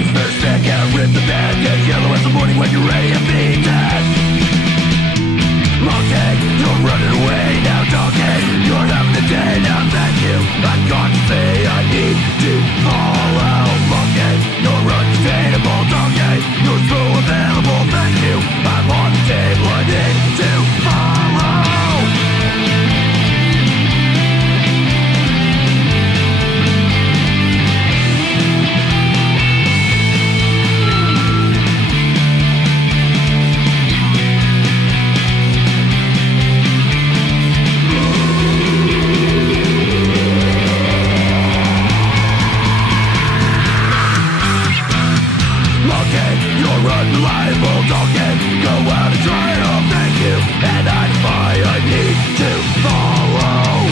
face first, stick out, rip the band. Get yellow in the morning when you're ready to be dead. Monkey, you're running away now, donkey. You're having the day now, thank you. I've got to say I need to follow. Monkey, you're unsustainable, donkey. You're so available, thank you. I'm on the table, I need to follow. You're unreliable, donkey. Go out and try it all, thank you. And I defy, I need to follow.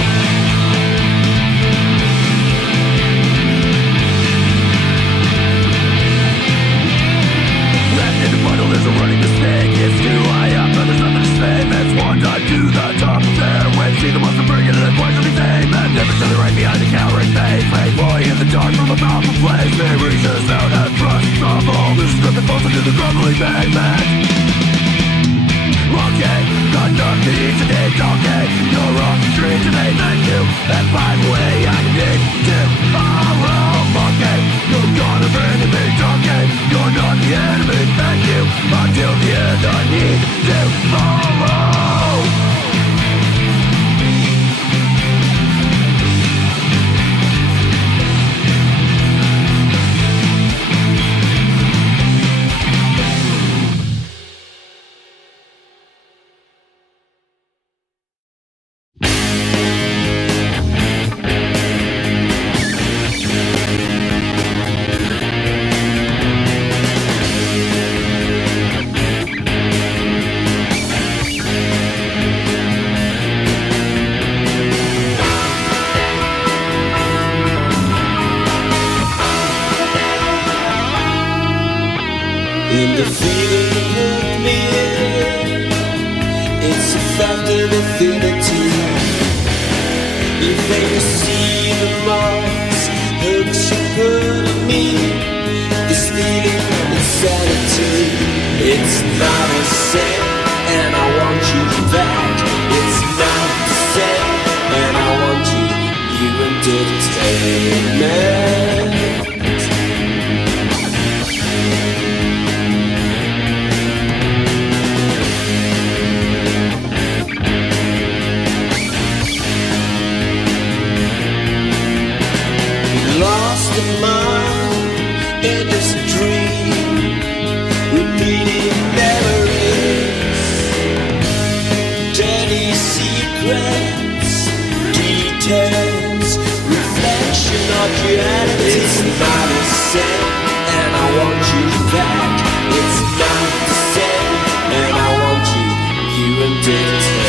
Left in the puddle, there's a running mistake. It's too high up, but there's nothing to say. It's one time to the top of there. When see the monster bring it, and quite the same. And never to the right behind the cowering face. Fake boy in the dark from a powerful place. They reach us out and trust trouble. This script that falls into the crumbling bang bang. Monkey, got nothing to eat today, donkey. You're off the street today, thank you. And finally I need to follow. Monkey, you're gonna bring me, donkey. You're not the enemy, thank you. Until the end I need to follow. In the feeling you put me in, it's a fact of affinity. If they could see the marks, hooks you put on me, this feeling of insanity. It's not a sin, and I want you back. It's not the same, and I want you entertainment. Lost in mind in this dream, repeating memories, dirty secrets, details, reflection of reality. It's not a sin, and I want you back. It's not the same, and I want you entertainment.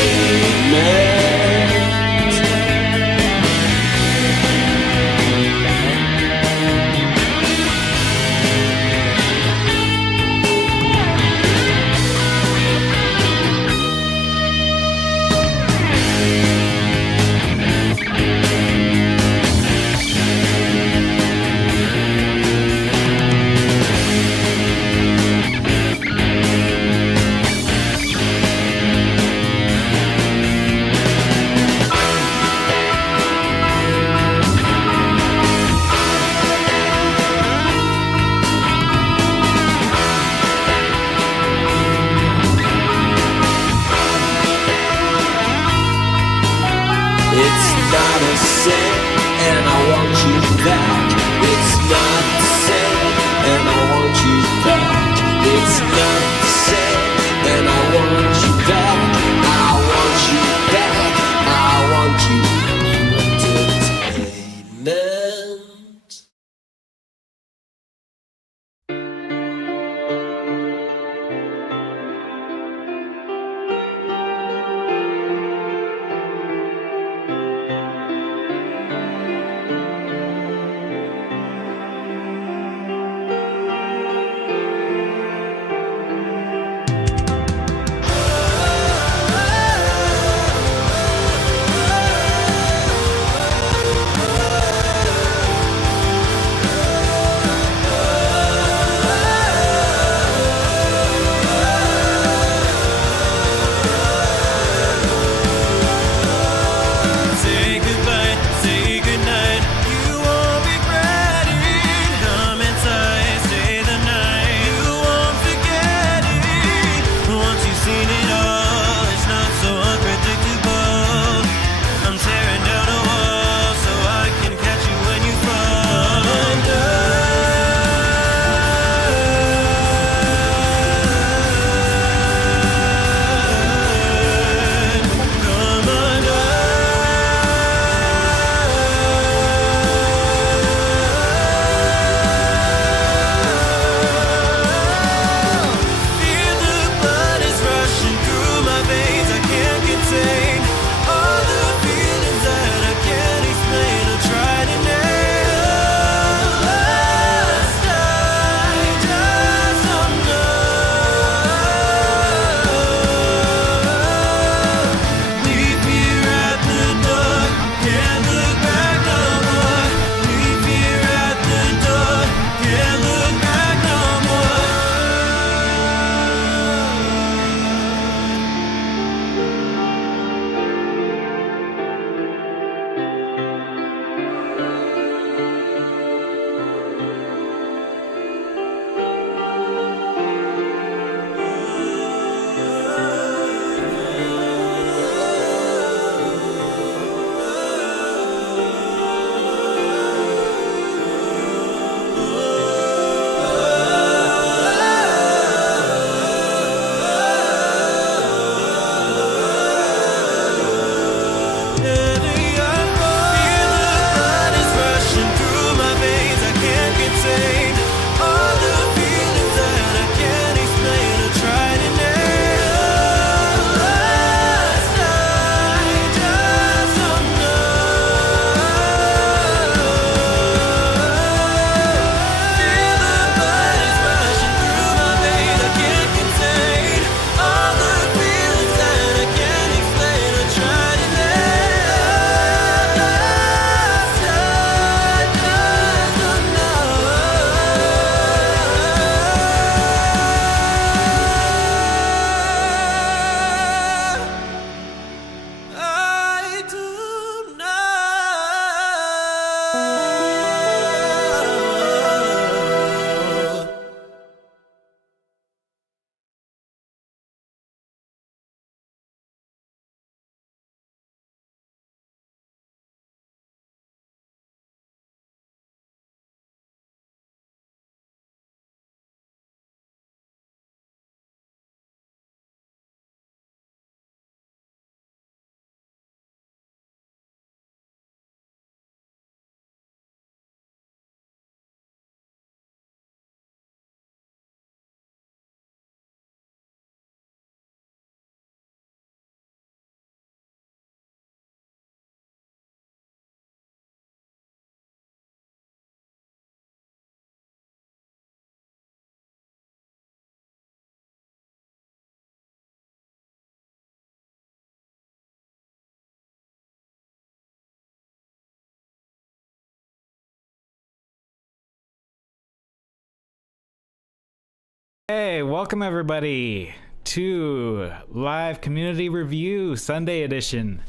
Hey, welcome everybody to Live Community Review Sunday edition.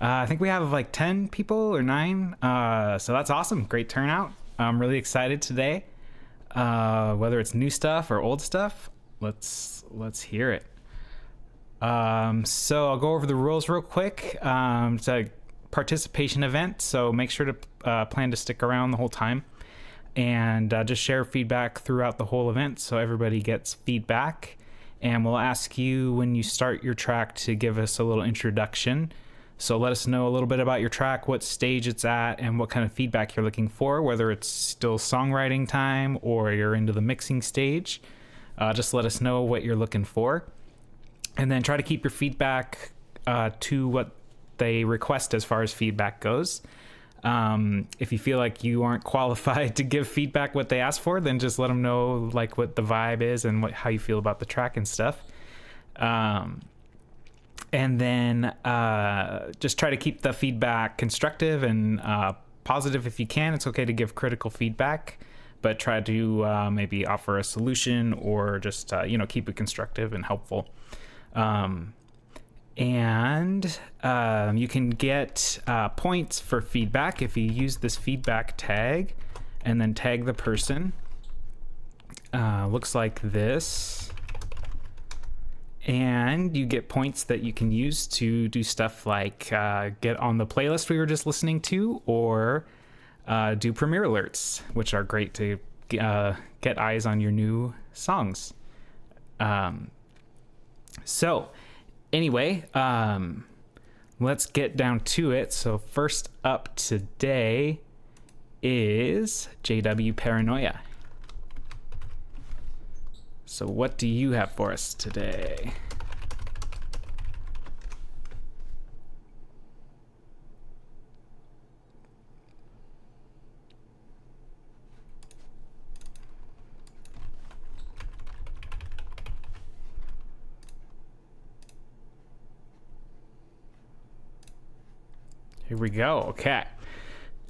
I think we have like 10 people or 9, so that's awesome. Great turnout. I'm really excited today. Whether it's new stuff or old stuff, let's hear it. So I'll go over the rules real quick. It's a participation event, so make sure to plan to stick around the whole time and just share feedback throughout the whole event so everybody gets feedback. And we'll ask you when you start your track to give us a little introduction. So let us know a little bit about your track, what stage it's at, and what kind of feedback you're looking for, whether it's still songwriting time or you're into the mixing stage. Just let us know what you're looking for. And then try to keep your feedback to what they request as far as feedback goes. If you feel like you aren't qualified to give feedback what they ask for, then just let them know like what the vibe is and how you feel about the track and stuff. And then just try to keep the feedback constructive and positive if you can. It's okay to give critical feedback, but try to maybe offer a solution or just keep it constructive and helpful. And you can get points for feedback if you use this feedback tag and then tag the person. Looks like this. And you get points that you can use to do stuff like get on the playlist we were just listening to, or do premiere alerts, which are great to get eyes on your new songs. So anyway, let's get down to it. So first up today is JW Paranoia. So what do you have for us today? Here we go. Okay.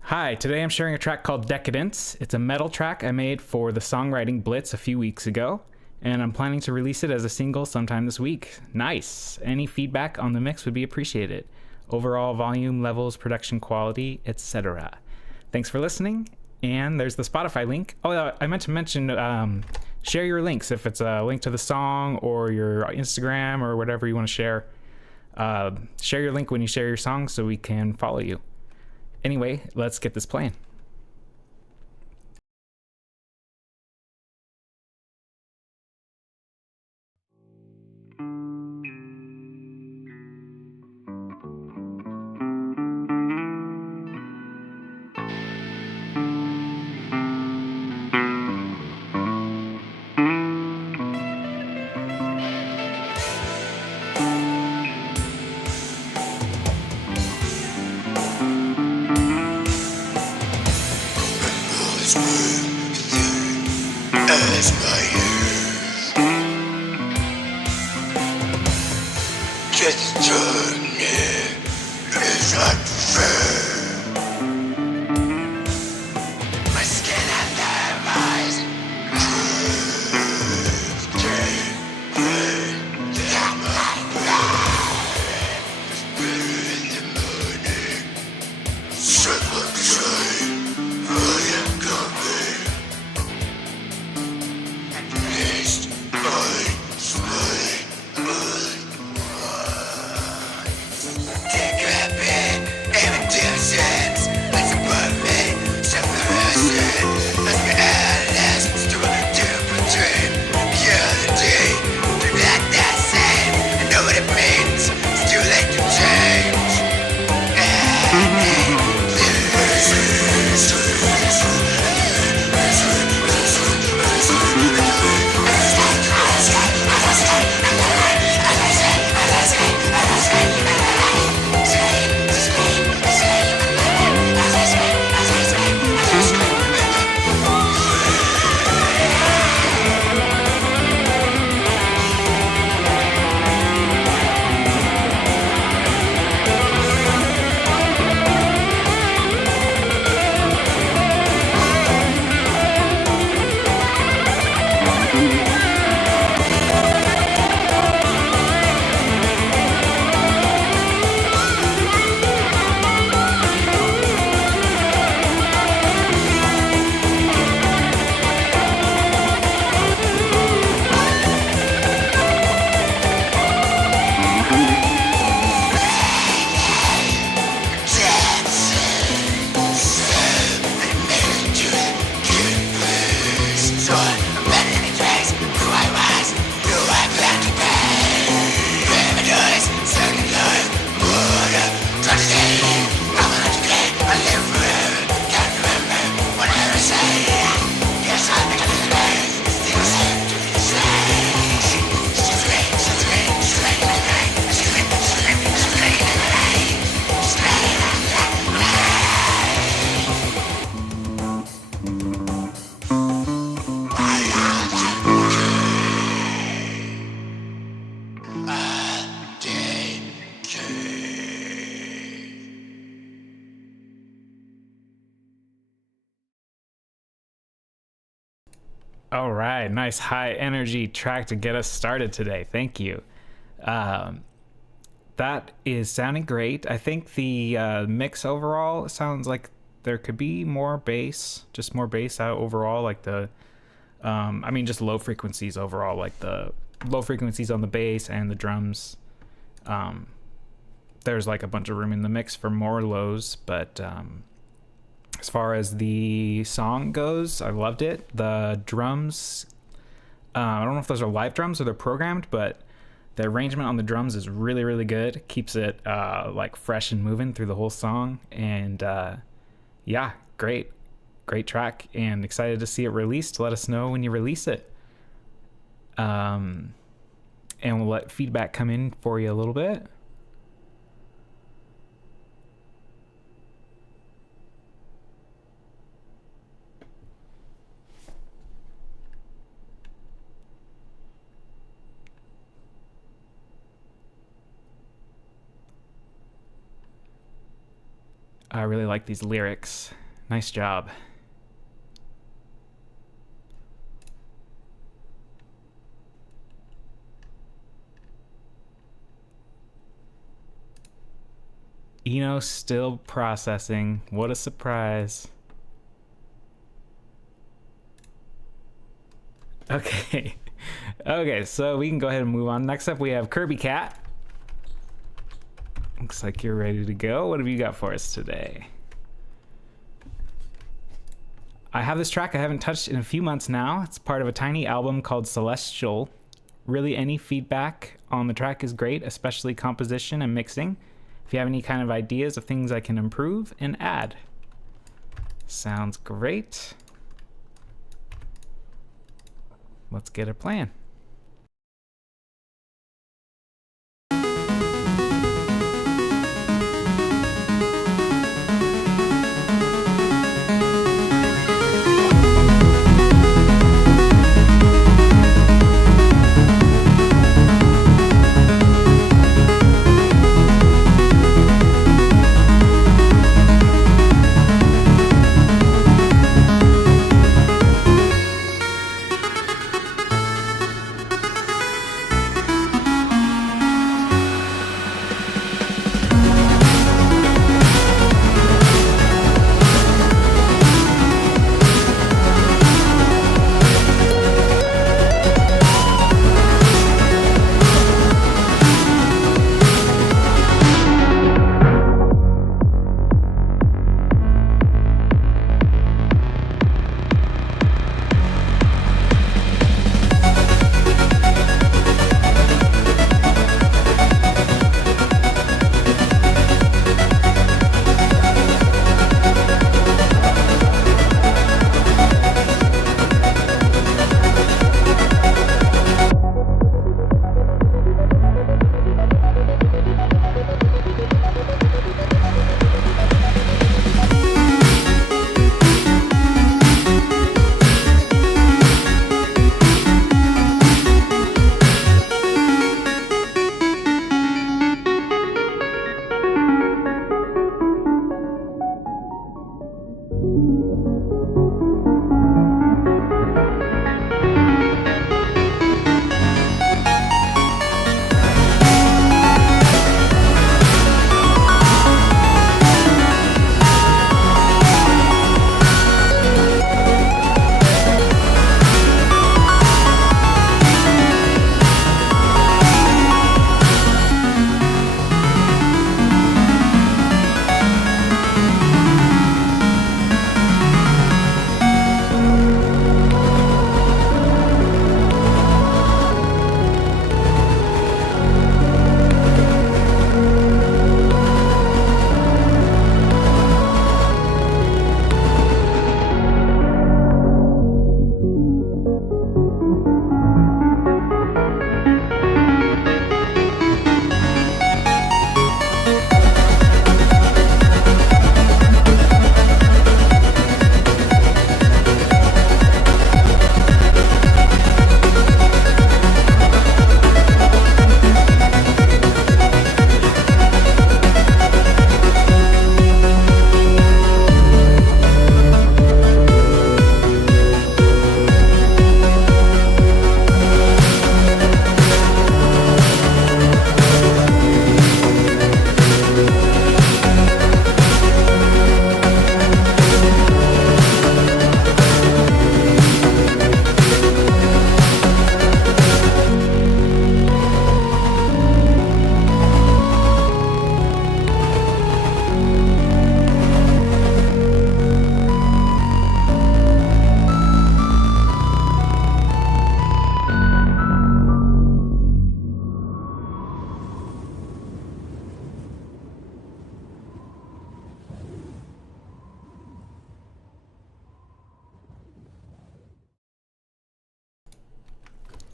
Hi, today I'm sharing a track called Decadence. It's a metal track I made for the Songwriting Blitz a few weeks ago, and I'm planning to release it as a single sometime this week. Nice. Any feedback on the mix would be appreciated. Overall volume levels, production quality, etc. Thanks for listening. And there's the Spotify link. Oh, I meant to mention, share your links. If it's a link to the song or your Instagram or whatever you want to share, share your link when you share your song so we can follow you. Anyway, let's get this playing. As my ears just turn me as I prefer. My skin and their eyes in the morning. Set my train, I am coming. Next, I smile. All right, nice high energy track to get us started today. Thank you. That is sounding great. I think the mix overall sounds like there could be more bass, just more bass out overall, like the, I mean, just low frequencies overall, like the low frequencies on the bass and the drums. There's like a bunch of room in the mix for more lows, but as far as the song goes, I loved it. The drums, I don't know if those are live drums or they're programmed, but the arrangement on the drums is really, really good. Keeps it like fresh and moving through the whole song. And yeah, great track, and excited to see it released. Let us know when you release it. And we'll let feedback come in for you a little bit. I really like these lyrics. Nice job. Eno still processing. What a surprise. Okay. Okay, so we can go ahead and move on. Next up, we have Kirby Cat. Looks like you're ready to go. What have you got for us today? I have this track I haven't touched in a few months now. It's part of a tiny album called Celestial. Really, any feedback on the track is great, especially composition and mixing. If you have any kind of ideas of things I can improve and add. Sounds great. Let's get a plan.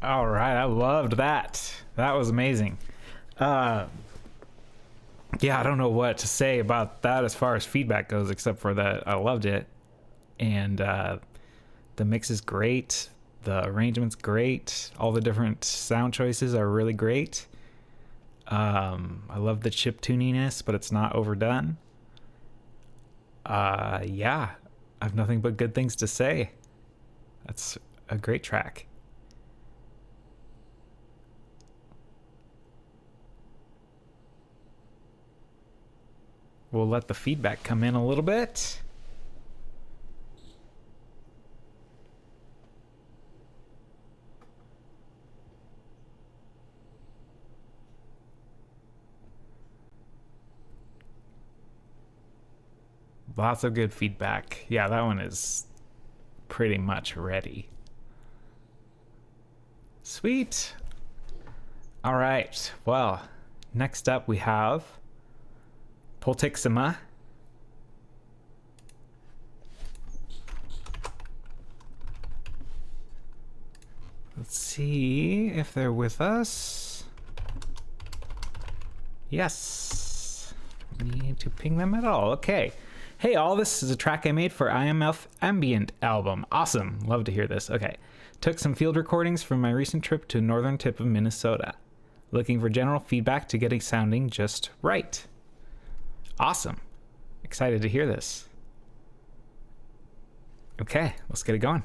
All right, I loved that. That was amazing. Yeah, I don't know what to say about that as far as feedback goes, except for that I loved it. And the mix is great. The arrangement's great. All the different sound choices are really great. I love the chip tuniness, but it's not overdone. Yeah, I have nothing but good things to say. That's a great track. We'll let the feedback come in a little bit. Lots of good feedback. Yeah, that one is pretty much ready. Sweet. All right. Well, next up we have Poltixima. Let's see if they're with us. Yes. Need to ping them at all. Okay. Hey, all, this is a track I made for IMF Ambient album. Awesome. Love to hear this. Okay. Took some field recordings from my recent trip to northern tip of Minnesota. Looking for general feedback to get it sounding just right. Awesome. Excited to hear this. Okay, let's get it going.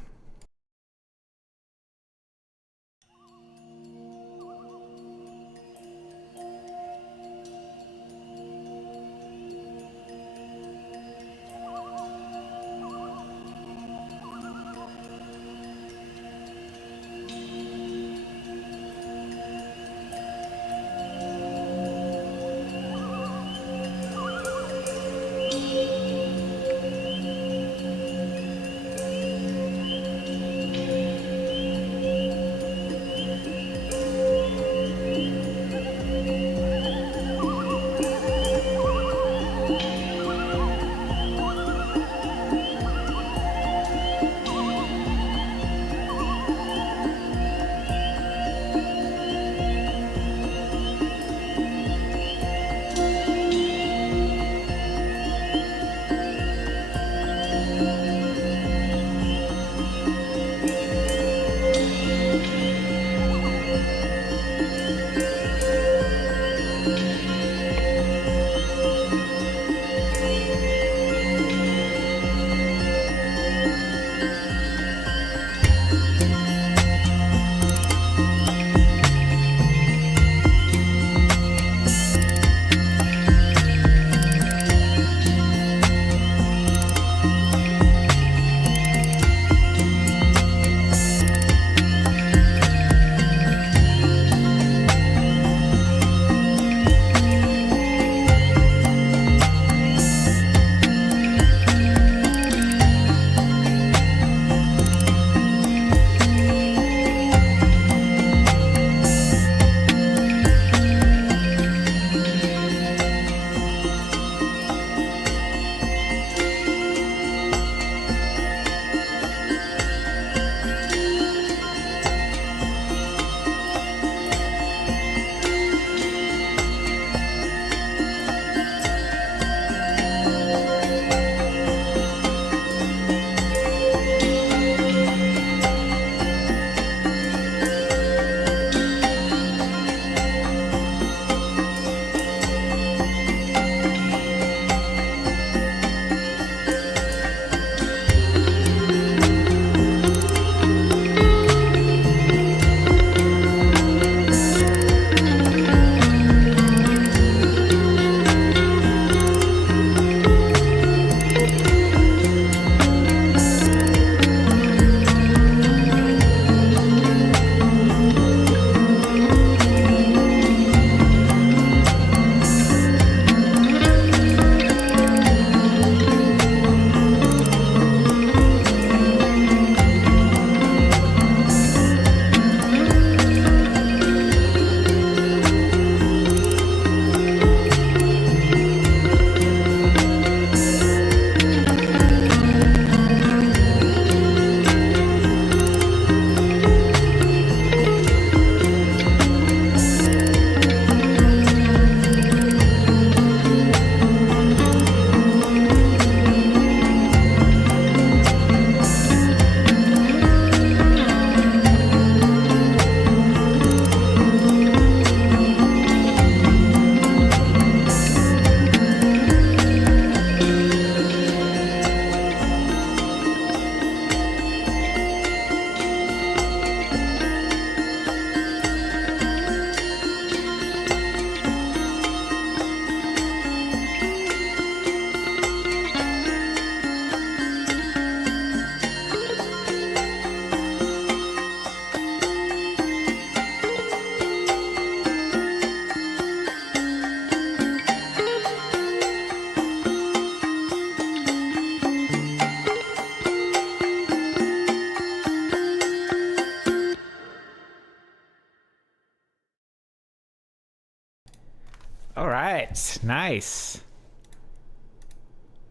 All right, nice.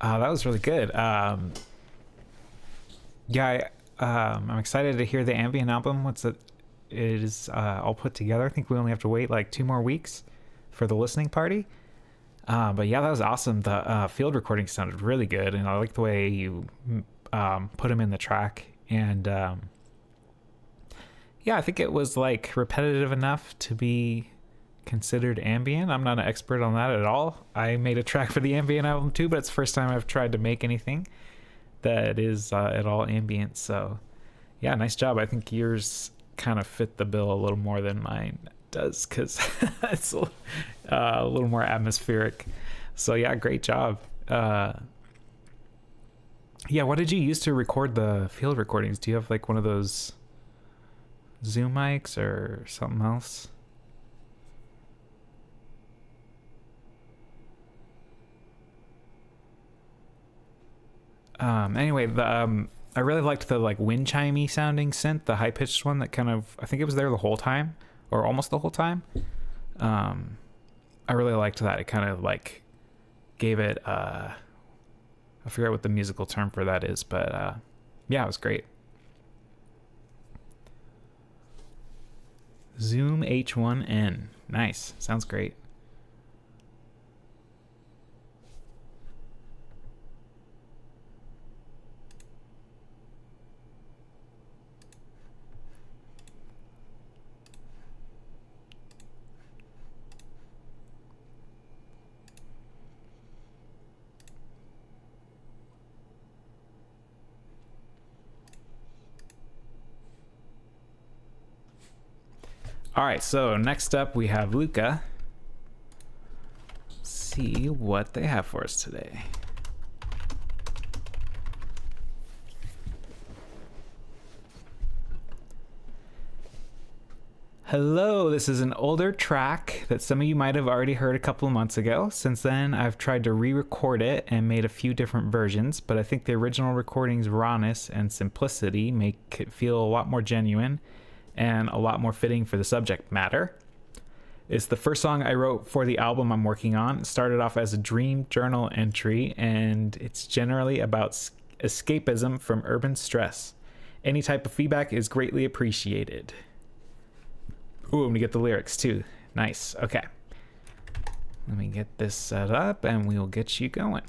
That was really good. Yeah, I'm excited to hear the ambient album. It is all put together. I think we only have to wait like 2 more weeks for the listening party. But yeah, that was awesome. The field recording sounded really good, and I like the way you put them in the track. And yeah, I think it was like repetitive enough to be considered ambient. I'm not an expert on that at all. I made a track for the ambient album too, but it's the first time I've tried to make anything that is at all ambient. So yeah, nice job. I think yours kind of fit the bill a little more than mine does, because it's a little more atmospheric. So yeah, great job. Yeah, what did you use to record the field recordings? Do you have like one of those Zoom mics or something else? Anyway, I really liked the like wind chimey sounding synth, the high pitched one that kind of, I think it was there the whole time, or almost the whole time. I really liked that. It kind of like gave it I forget what the musical term for that is, but yeah, it was great. Zoom H1N. Nice. Sounds great. All right, so next up we have Luca. Let's see what they have for us today. Hello, this is an older track that some of you might have already heard a couple of months ago. Since then, I've tried to re-record it and made a few different versions, but I think the original recording's rawness and simplicity make it feel a lot more genuine and a lot more fitting for the subject matter. It's the first song I wrote for the album I'm working on. It started off as a dream journal entry, and it's generally about escapism from urban stress. Any type of feedback is greatly appreciated. Ooh, I'm gonna get the lyrics too. Nice, okay. Let me get this set up and we'll get you going.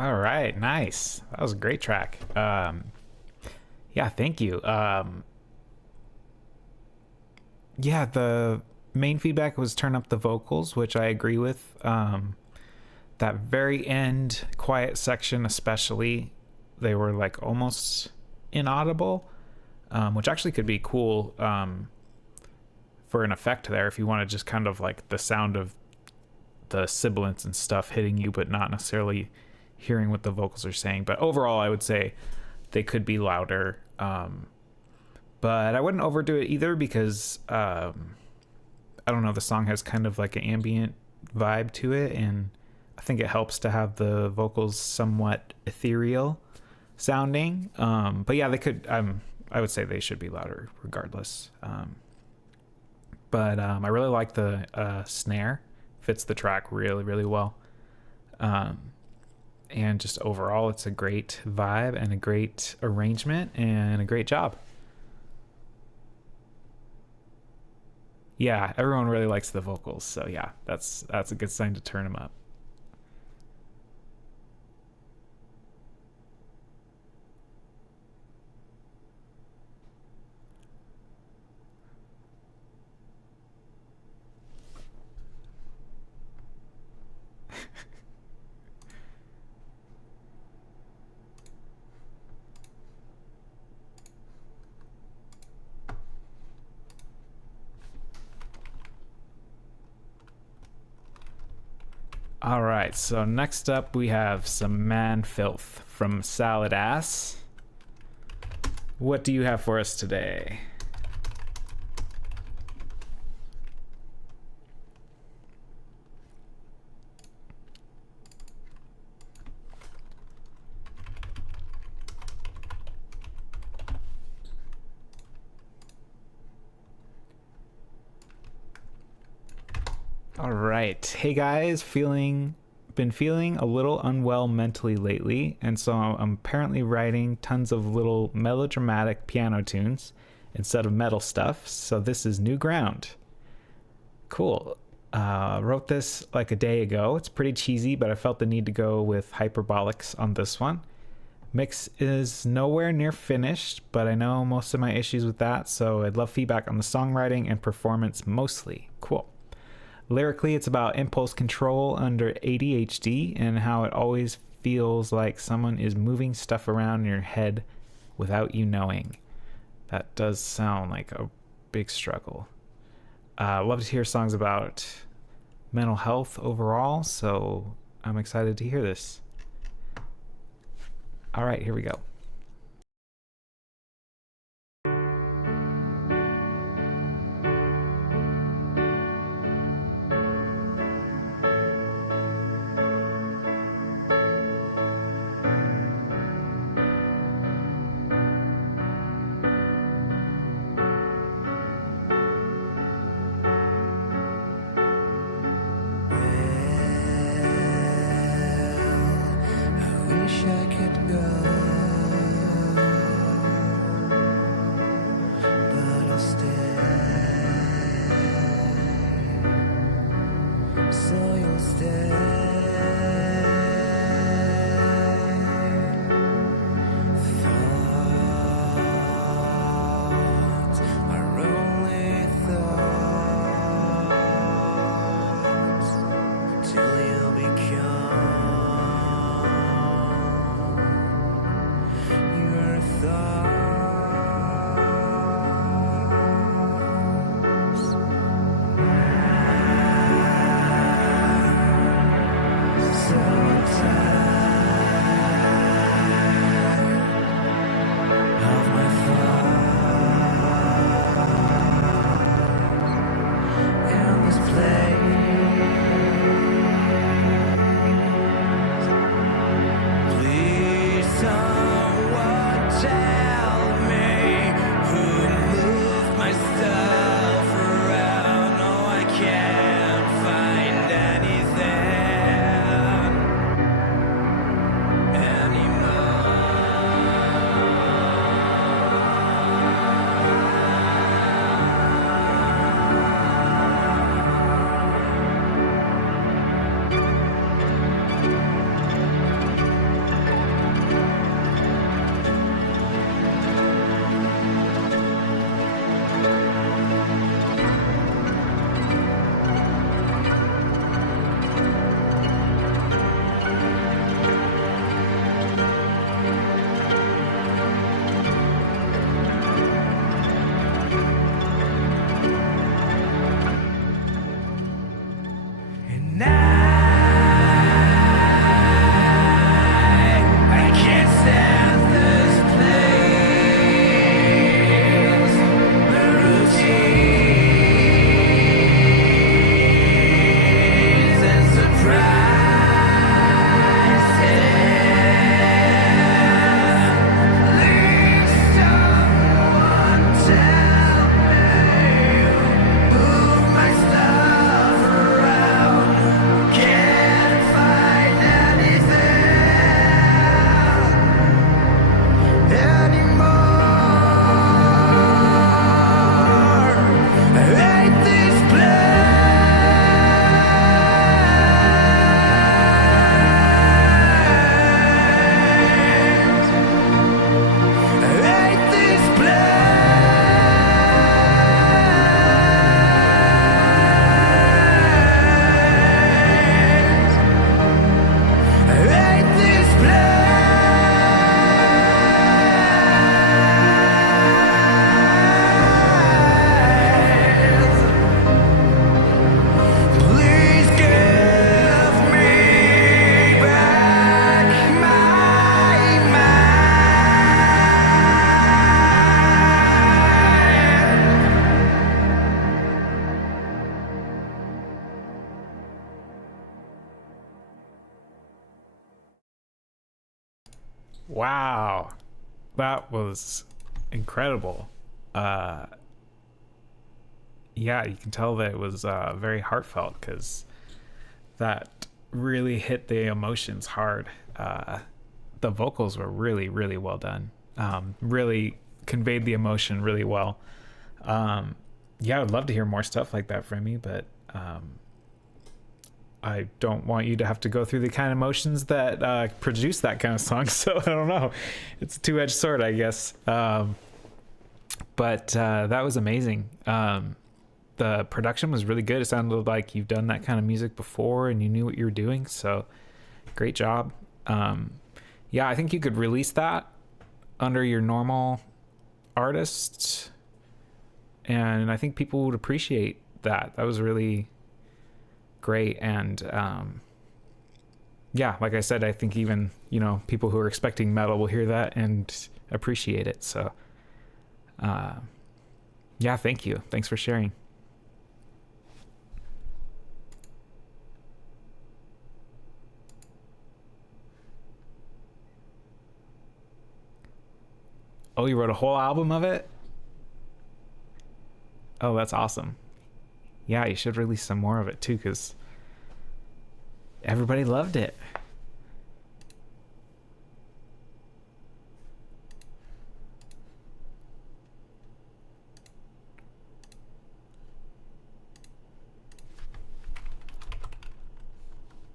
All right, nice. That was a great track. Yeah, thank you. Yeah, the main feedback was turn up the vocals, which I agree with. That very end quiet section, especially, they were like almost inaudible, which actually could be cool for an effect there if you want to just kind of like the sound of the sibilants and stuff hitting you, but not necessarily hearing what the vocals are saying. But overall, I would say they could be louder. But I wouldn't overdo it either because I don't know, the song has kind of like an ambient vibe to it, and I think it helps to have the vocals somewhat ethereal sounding. But yeah, they could, I would say they should be louder regardless. But I really like the snare, fits the track really, really well. And just overall, it's a great vibe and a great arrangement and a great job. Yeah, everyone really likes the vocals, so yeah, that's a good sign to turn them up. All right, so next up we have some Man Filth from Salad Ass. What do you have for us today? All right. Hey guys, been feeling a little unwell mentally lately, and so I'm apparently writing tons of little melodramatic piano tunes instead of metal stuff. So this is new ground. Cool. Wrote this like a day ago. It's pretty cheesy, but I felt the need to go with hyperbolics on this one. Mix is nowhere near finished, but I know most of my issues with that, so I'd love feedback on the songwriting and performance mostly. Cool. Lyrically, it's about impulse control under ADHD and how it always feels like someone is moving stuff around in your head without you knowing. That does sound like a big struggle. Love to hear songs about mental health overall, so I'm excited to hear this. All right, here we go. Wish I could go, but I'll stay, so you'll stay. Thoughts are only thoughts till you become Wow. That was incredible. Yeah, you can tell that it was very heartfelt because that really hit the emotions hard. The vocals were really, really well done. Really conveyed the emotion really well. Yeah, I would love to hear more stuff like that from you, but I don't want you to have to go through the kind of emotions that produce that kind of song. So I don't know. It's a two-edged sword, I guess. But that was amazing. The production was really good. It sounded like you've done that kind of music before and you knew what you were doing. So great job. Yeah, I think you could release that under your normal artists. And I think people would appreciate that. That was really great. And yeah, like I said, I think even, people who are expecting metal will hear that and appreciate it. So yeah, thank you. Thanks for sharing. Oh, you wrote a whole album of it? Oh, that's awesome. Yeah, you should release some more of it too, because everybody loved it.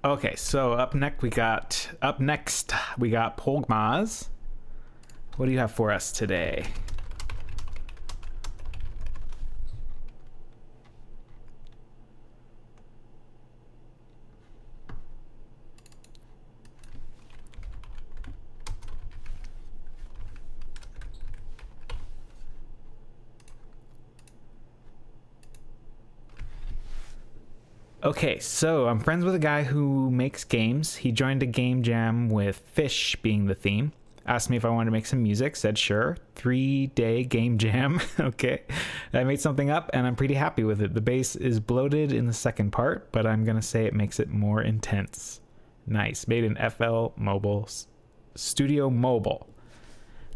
Okay, so up next we got Pogmaz. What do you have for us today? Okay, so I'm friends with a guy who makes games. He joined a game jam with Fish being the theme. Asked me if I wanted to make some music, said sure. 3-day game jam. Okay. I made something up and I'm pretty happy with it. The bass is bloated in the second part, but I'm going to say it makes it more intense. Nice. Made in FL Mobile Studio Mobile.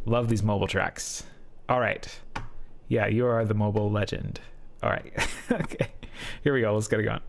Love these mobile tracks. All right. Yeah, you are the mobile legend. All right. Okay. Here we go. Let's get it going.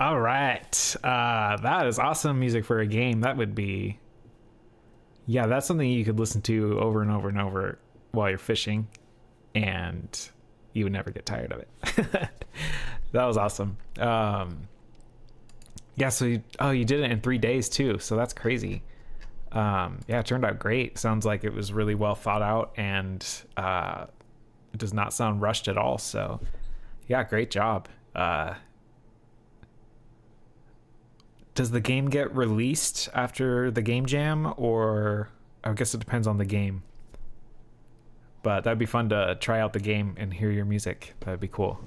All right. That is awesome music for a game. That would be, yeah, that's something you could listen to over and over and over while you're fishing, and you would never get tired of it. That was awesome. Yeah, so you did it in 3 days too, so that's crazy. Yeah, it turned out great. Sounds like it was really well thought out, and it does not sound rushed at all. So yeah, great job. Does the game get released after the game jam, or I guess it depends on the game? But that'd be fun to try out the game and hear your music. That'd be cool.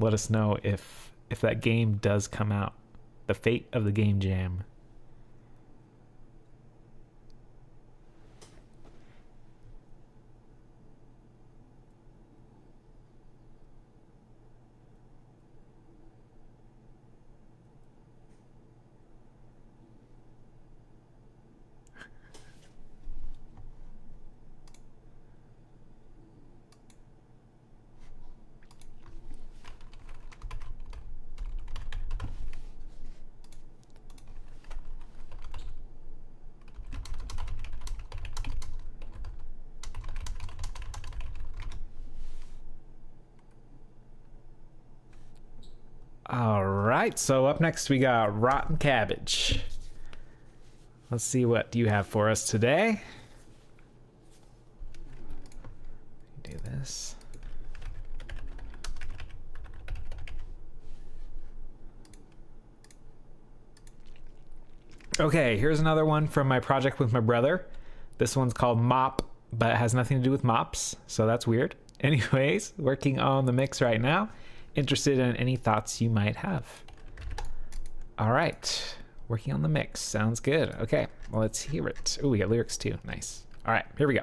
Let us know if that game does come out. The fate of the game jam. All right, so up next we got Rotten Cabbage. Let's see, what do you have for us today? Do this. Okay, here's another one from my project with my brother. This one's called Mop, but it has nothing to do with mops, so that's weird. Anyways, working on the mix right now. Interested in any thoughts you might have. All right, working on the mix. Sounds good. Okay, well, let's hear it. Oh, we got lyrics too. Nice. All right, here we go.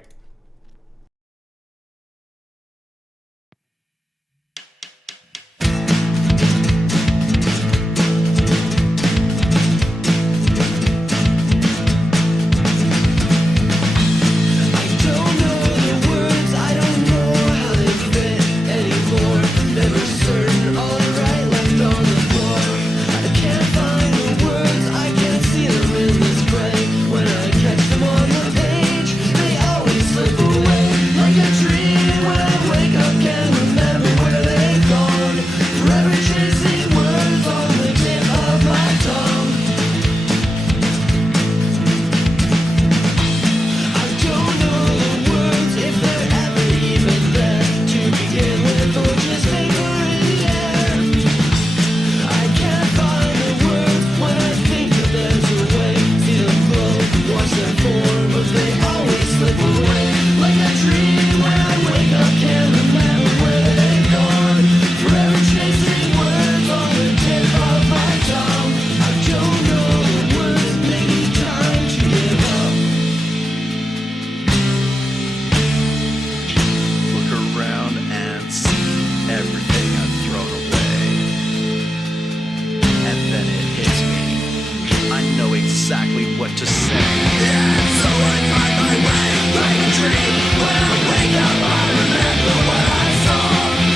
Exactly what to say. Yeah, so I find my way like a dream. When I wake up, I remember what I saw.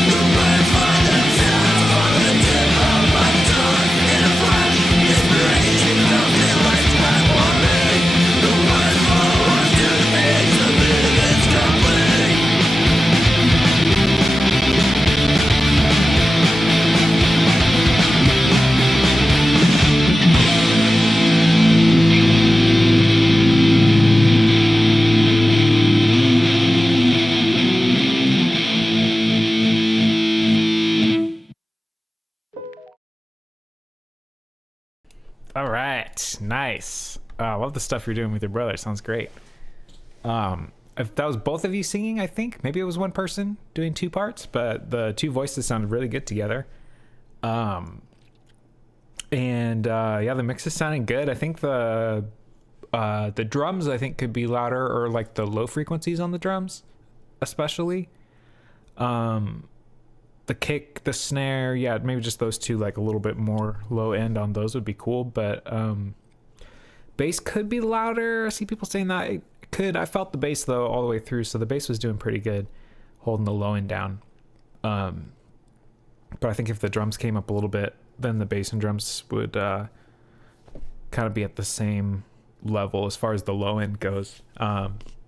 The words find themselves on the tip of my tongue. In a flash, inspiration comes in like time on me. The words flow onto the page, the rhythm is complete. All right, nice. I love the stuff you're doing with your brother. Sounds great. If that was both of you singing, I think maybe it was one person doing two parts, but the two voices sounded really good together. Yeah, the mix is sounding good. I think the drums I think could be louder, or like the low frequencies on the drums, especially. The kick, the snare, yeah, maybe just those two, like a little bit more low end on those would be cool. But bass could be louder. I see people saying that it could. I felt the bass though all the way through, so the bass was doing pretty good, holding the low end down. But I think if the drums came up a little bit then the bass and drums would kind of be at the same level as far as the low end goes.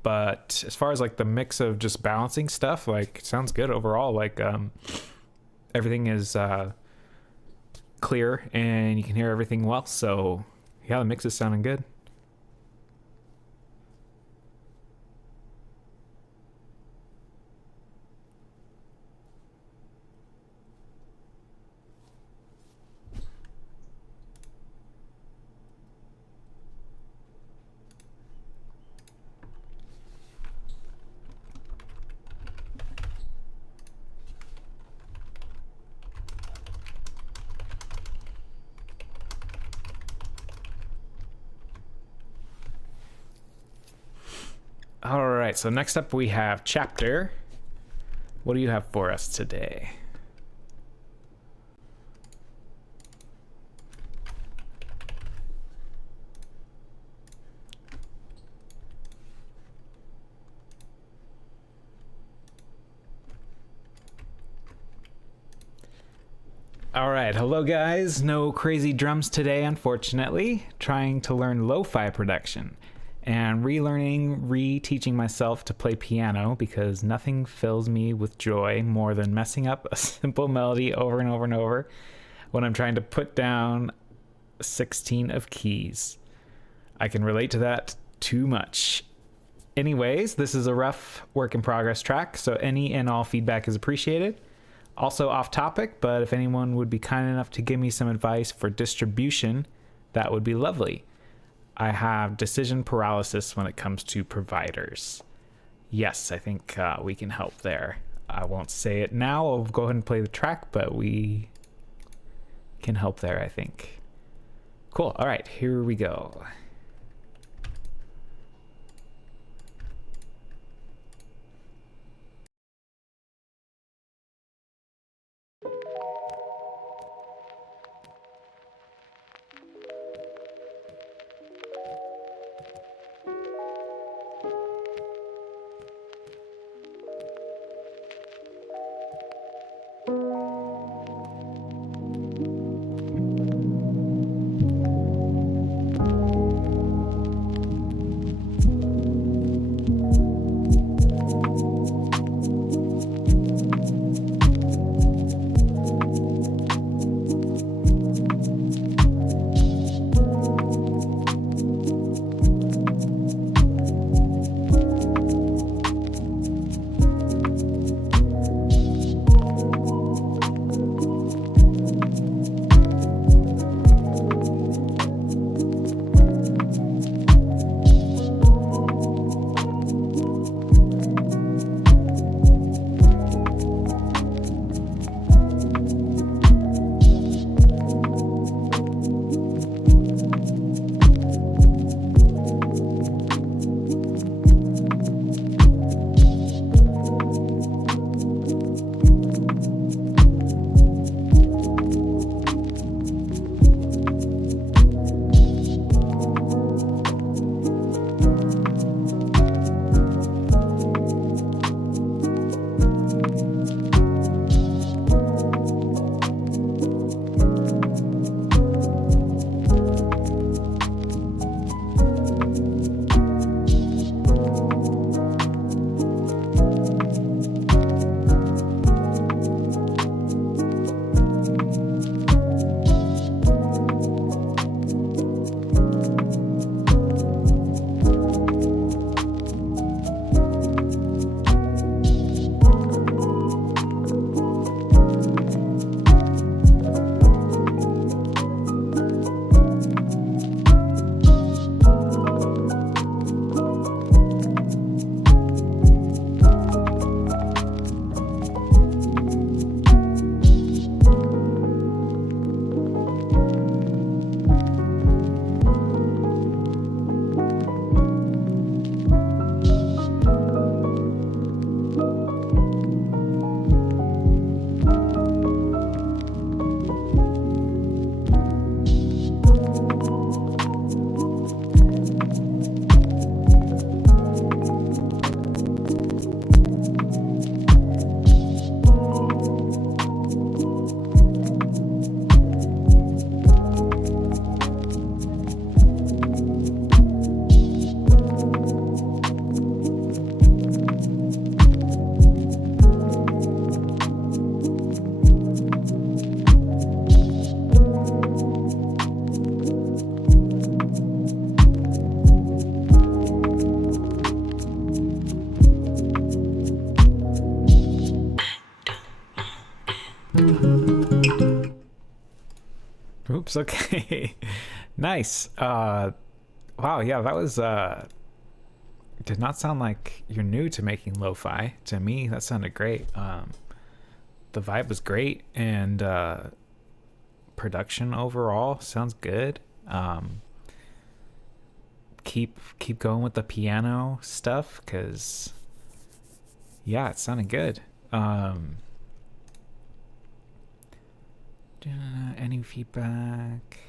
But as far as like the mix of just balancing stuff, like sounds good overall. Like everything is clear and you can hear everything well. So yeah, the mix is sounding good. All right, so next up we have Chapter. What do you have for us today? All right, hello guys. No crazy drums today, unfortunately. Trying to learn lo-fi production and relearning, reteaching myself to play piano because nothing fills me with joy more than messing up a simple melody over and over and over when I'm trying to put down 16 of keys. I can relate to that too much. Anyways, this is a rough work in progress track, so any and all feedback is appreciated. Also off topic, but if anyone would be kind enough to give me some advice for distribution, that would be lovely. I have decision paralysis when it comes to providers. Yes, I think we can help there. I won't say it now. I'll go ahead and play the track, but we can help there, I think. Cool. All right, here we go. Oops, okay. Nice. Wow, yeah, that was did not sound like you're new to making lo-fi. To me, that sounded great. The vibe was great, and production overall sounds good. Keep going with the piano stuff, because yeah, it sounded good. Any feedback?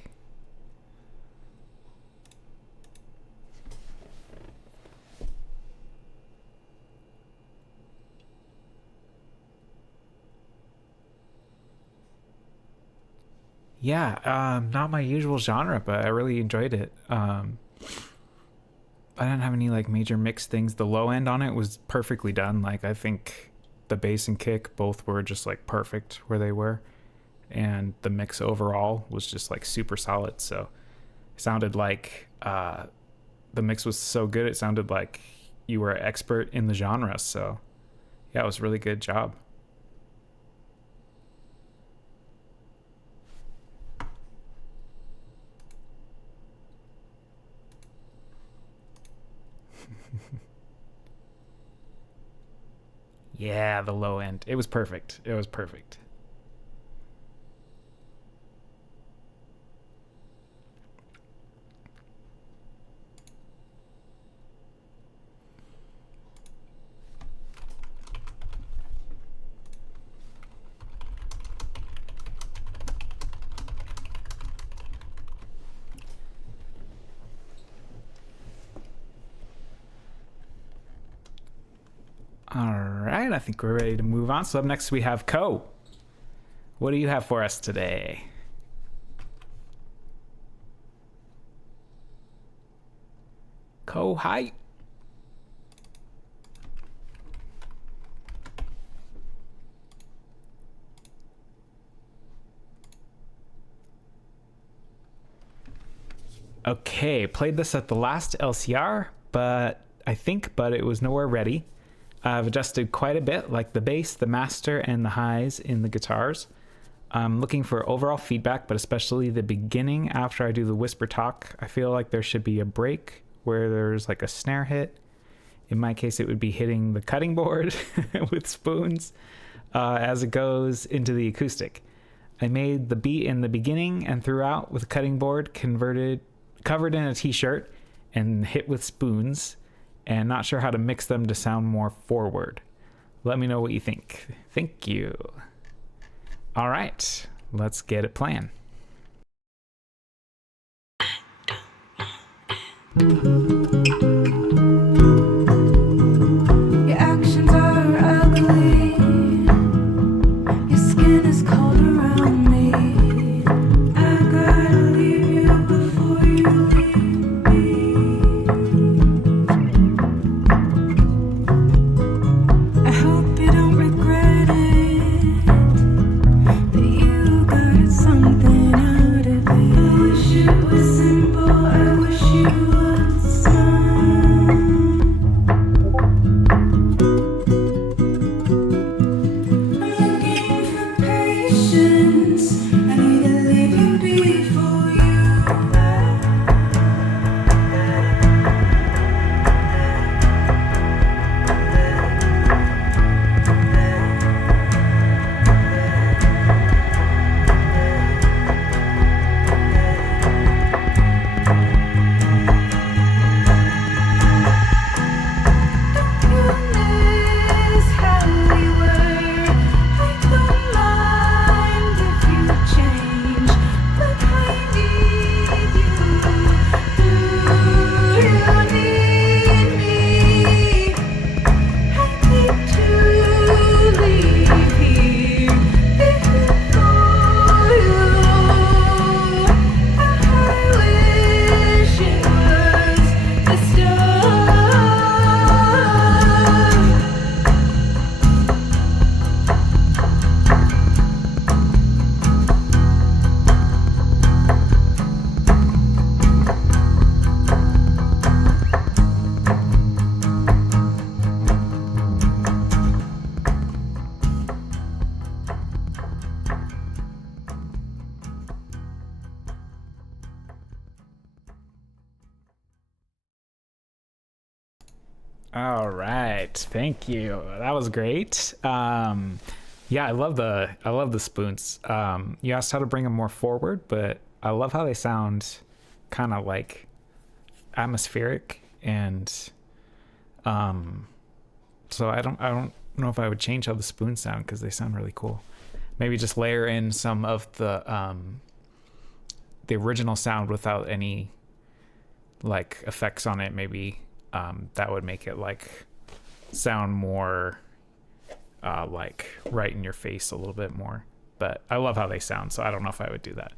Yeah, not my usual genre, but I really enjoyed it. I didn't have any like major mixed things. The low end on it was perfectly done. Like, I think the bass and kick both were just like perfect where they were, and the mix overall was just like super solid. So it sounded like the mix was so good, it sounded like you were an expert in the genre. So yeah, it was a really good job. Yeah, the low end. It was perfect. It was perfect. All right, I think we're ready to move on. So up next we have Ko. What do you have for us today? Ko, hi. Okay, played this at the last LCR, but it was nowhere ready. I've adjusted quite a bit, like the bass, the master, and the highs in the guitars. I'm looking for overall feedback, but especially the beginning after I do the whisper talk. I feel like there should be a break where there's like a snare hit. In my case, it would be hitting the cutting board with spoons as it goes into the acoustic. I made the beat in the beginning and throughout with a cutting board covered in a t-shirt and hit with spoons, and not sure how to mix them to sound more forward. Let me know what you think. Thank you. All right, let's get it playing. Your actions are ugly. Your skin is cold around me. I gotta leave you before you leave me. I hope you don't regret it, that you got something out of it. I wish it was simple, I wish you would smile. All right, thank you. That was great. Yeah, I love the spoons. You asked how to bring them more forward, but I love how they sound kind of like atmospheric, and so I don't know if I would change how the spoons sound because they sound really cool. Maybe just layer in some of the original sound without any like effects on it. Maybe that would make it like sound more like right in your face a little bit more. But I love how they sound, so I don't know if I would do that.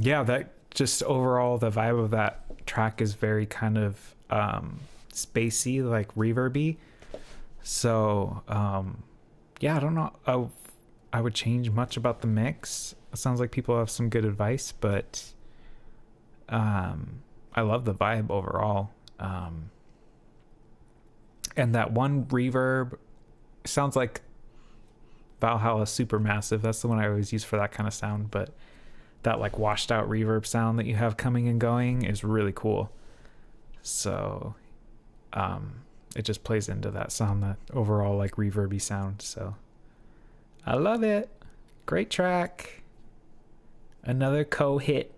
Yeah, that just overall the vibe of that track is very kind of spacey, like reverby. So yeah, I don't know. I would change much about the mix. It sounds like people have some good advice, but I love the vibe overall. And that one reverb sounds like Valhalla Supermassive. That's the one I always use for that kind of sound, but that like washed out reverb sound that you have coming and going is really cool. So it just plays into that sound, that overall like reverby sound. So I love it. Great track. Another co-hit.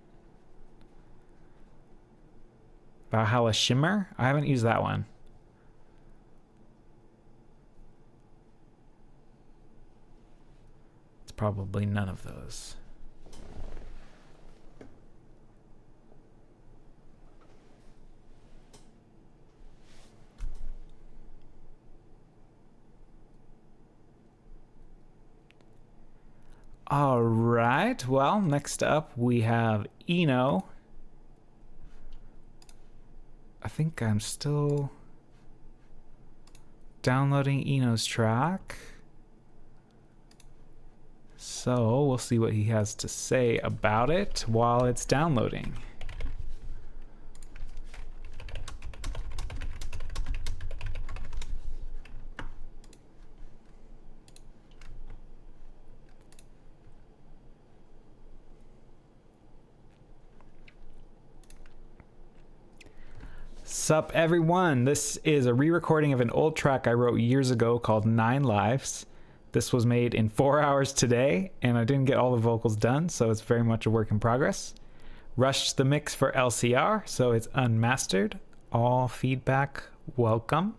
Valhalla Shimmer. I haven't used that one. It's probably none of those. All right. Well, next up we have Eno. I think I'm still downloading Eno's track. So we'll see what he has to say about it while it's downloading. Sup everyone, this is a re-recording of an old track I wrote years ago called 9 Lives. This was made in 4 hours today, and I didn't get all the vocals done, so it's very much a work in progress. Rushed the mix for LCR, so it's unmastered. All feedback welcome.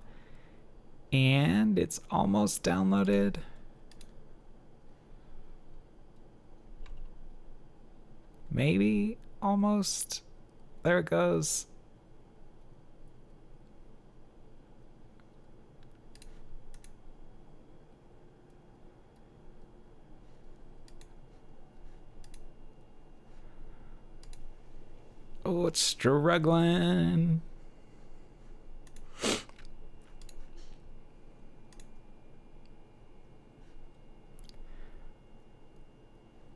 And it's almost downloaded. Maybe almost. There it goes. Oh, it's struggling.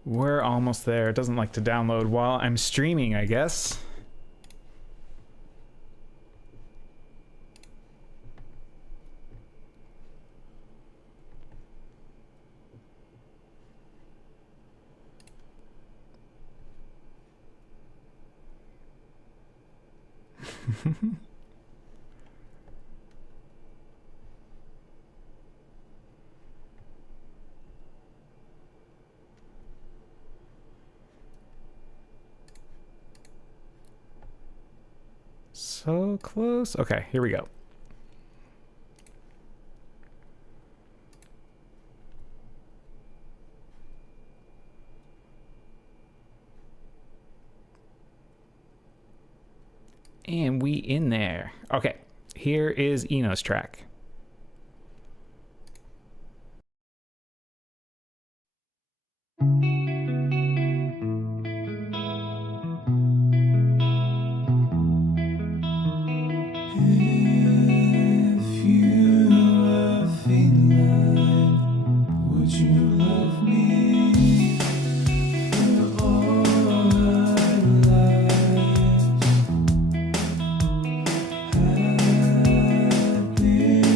We're almost there. It doesn't like to download while I'm streaming, I guess. So close. Okay, here we go. And we in there. Okay, here is Eno's track. If you were feeling, would you love me for all our lives? Happiness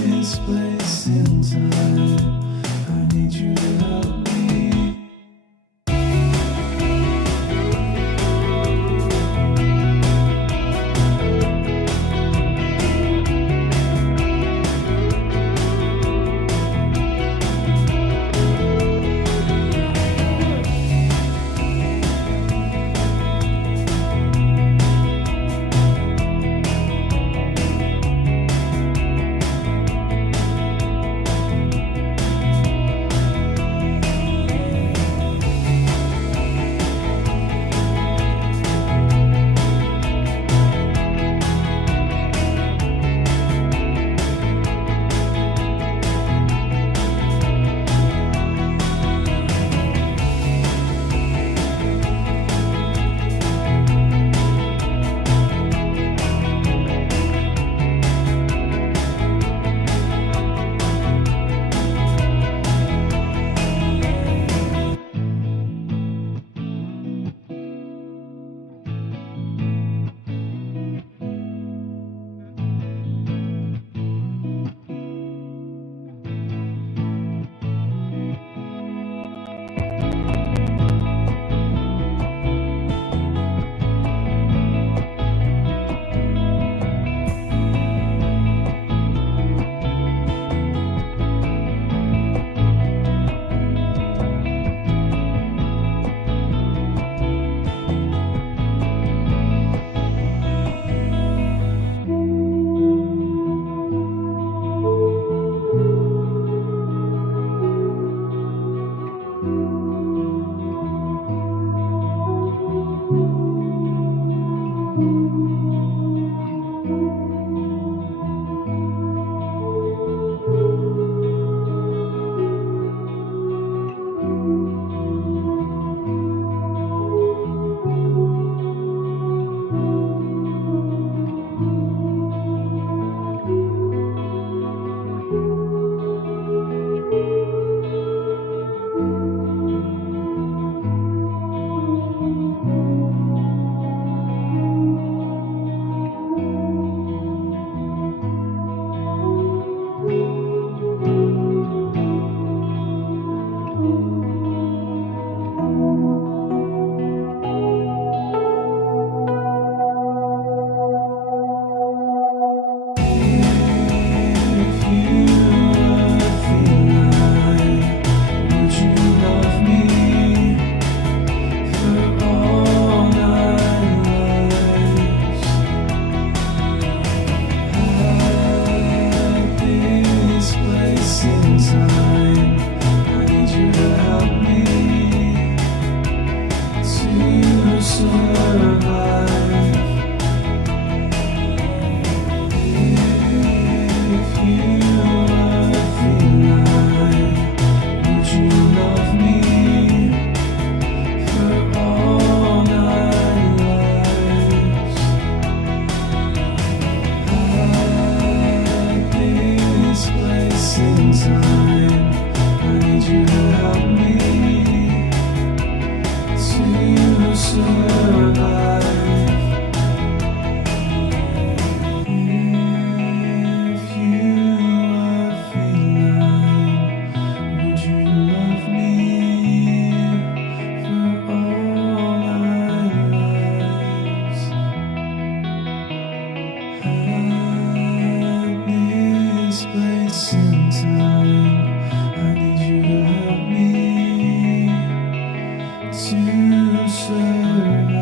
to survive.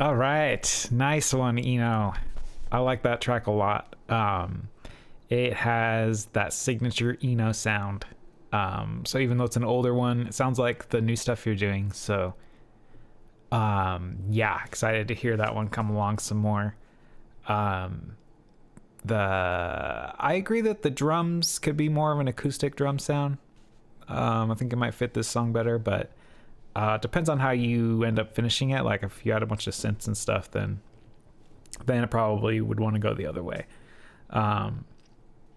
All right, nice one, Eno. I like that track a lot. It has that signature Eno sound. So even though it's an older one, it sounds like the new stuff you're doing. So yeah, excited to hear that one come along some more. I agree that the drums could be more of an acoustic drum sound. I think it might fit this song better, but it depends on how you end up finishing it. Like if you had a bunch of synths and stuff, then it probably would want to go the other way.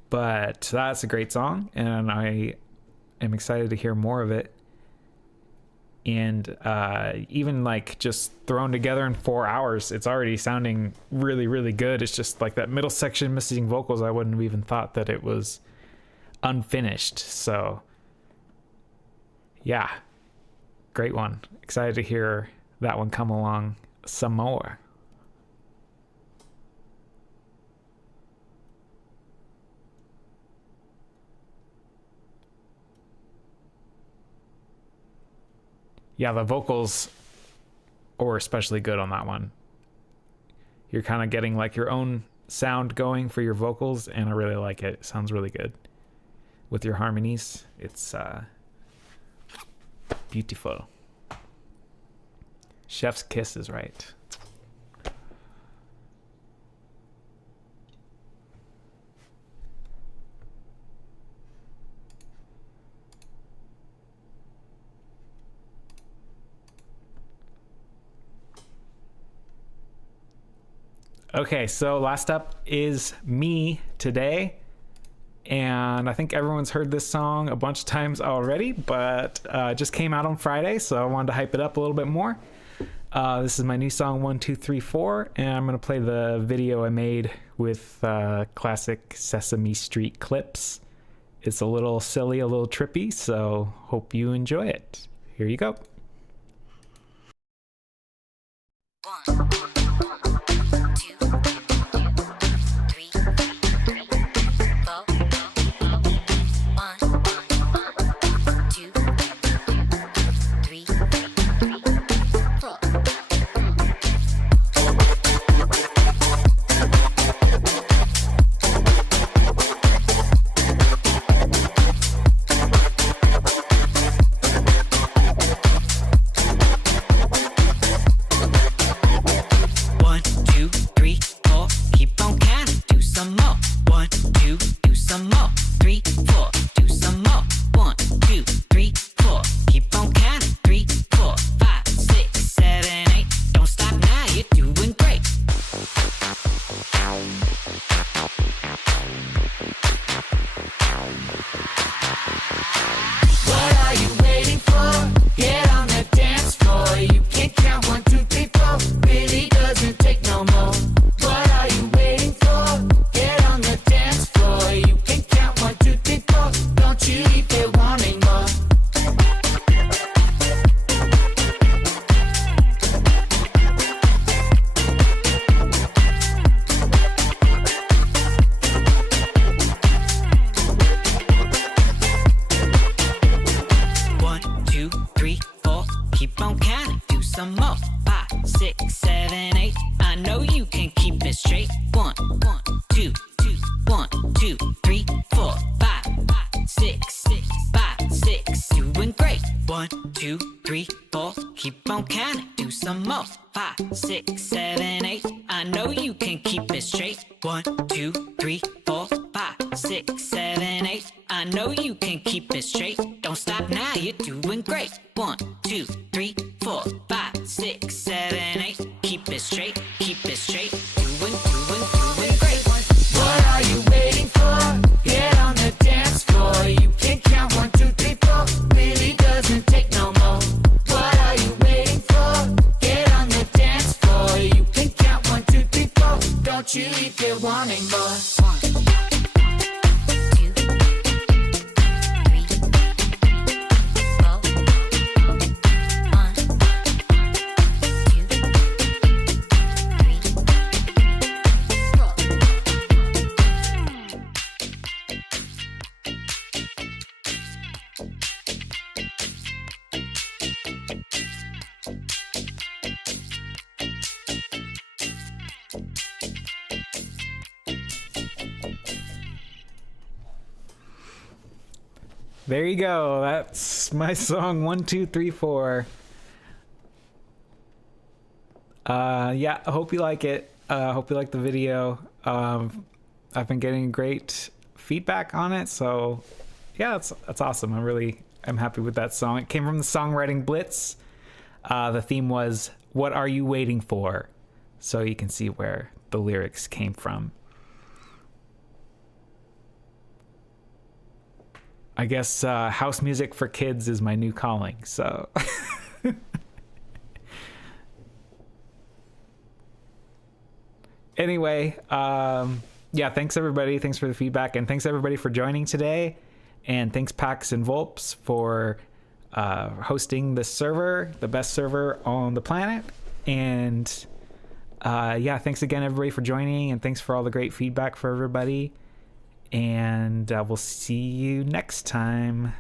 But that's a great song, and I am excited to hear more of it. And even like just thrown together in 4 hours, it's already sounding really, really good. It's just like that middle section missing vocals. I wouldn't have even thought that it was unfinished. So yeah, great one. Excited to hear that one come along some more. Yeah, the vocals were especially good on that one. You're kind of getting like your own sound going for your vocals, and I really like it. It sounds really good with your harmonies. It's beautiful. Chef's kiss is right. Okay, so last up is me today. And I think everyone's heard this song a bunch of times already, but it just came out on Friday, so I wanted to hype it up a little bit more. This is my new song, 1, 2, 3, 4, and I'm going to play the video I made with classic Sesame Street clips. It's a little silly, a little trippy, so hope you enjoy it. Here you go. 1, 2, 3, 4. 1, 2, 3, 4. Keep on counting, do some more. 5, 6, 7, 8. I know you can keep it straight. 1, 2, 3, 4, 5, 6, 7, 8. I know you can keep it straight. Don't stop now, you're doing great. 1, 2, 3, 4, 5, 6, 7, 8. Keep it straight, doing great. What are you waiting for? Get on the dance floor. You can count 1, 2, 3, 4. Really doesn't take no more. What are you waiting for? Get on the dance floor. You can count 1, 2, 3, 4. Don't you leave here wanting more. 1, 2, 3, 4. 1, 2, 3, 4. There you go. That's my song 1, 2, 3, 4. Yeah, I hope you like it. I hope you like the video. I've been getting great feedback on it, so yeah, that's awesome. I'm happy with that song. It came from the Songwriting Blitz. The theme was "What Are You Waiting For?" So you can see where the lyrics came from. I guess house music for kids is my new calling, so anyway, yeah, thanks everybody. Thanks for the feedback, and thanks everybody for joining today. And thanks Pax and Volps for hosting this server, the best server on the planet. And yeah, thanks again everybody for joining, and thanks for all the great feedback for everybody. And we'll see you next time.